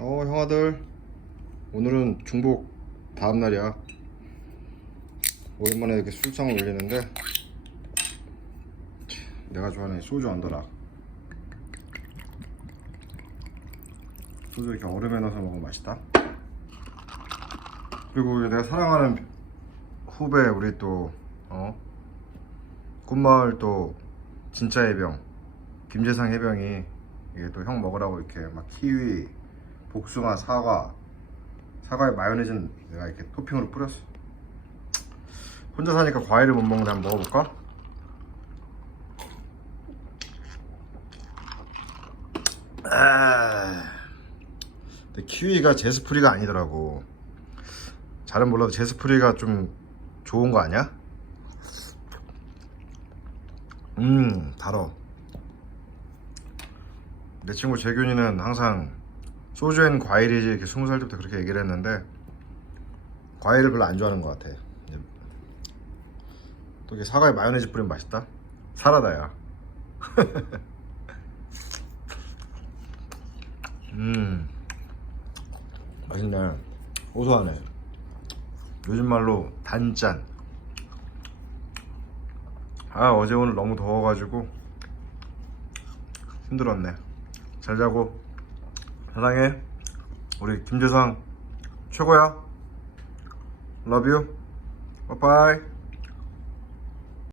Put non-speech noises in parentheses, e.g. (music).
어 형아들. 오늘은 중복 다음 날이야. 오랜만에 이렇게 술상을 올리는데 내가 좋아하는 소주 언더락. 소주 이렇게 얼음에 넣어서 먹으면 맛있다. 그리고 내가 사랑하는 후배 우리 또 어? 꽃마을 또 진짜 해병 김재상 해병이 이게 또 형 먹으라고 이렇게 막 키위, 복숭아, 사과, 사과에 마요네즈는 내가 이렇게 토핑으로 뿌렸어. 혼자 사니까 과일을 못 먹는데 한번 먹어볼까? 아, 근데 키위가 제스프리가 아니더라고. 잘은 몰라도 제스프리가 좀 좋은 거 아니야? 음, 달어. 내 친구 재균이는 항상 소주엔 과일이지 이렇게 스무 살 때부터 그렇게 얘기를 했는데 과일을 별로 안 좋아하는 것 같아. 또 이게 사과에 마요네즈 뿌리면 맛있다. 사라다야. (laughs) 음, 맛있네. 고소하네. 요즘 말로 단짠. 아 어제 오늘 너무 더워가지고 힘들었네. 잘 자고 사랑해. 우리 김재상 최고야. You. Bye bye.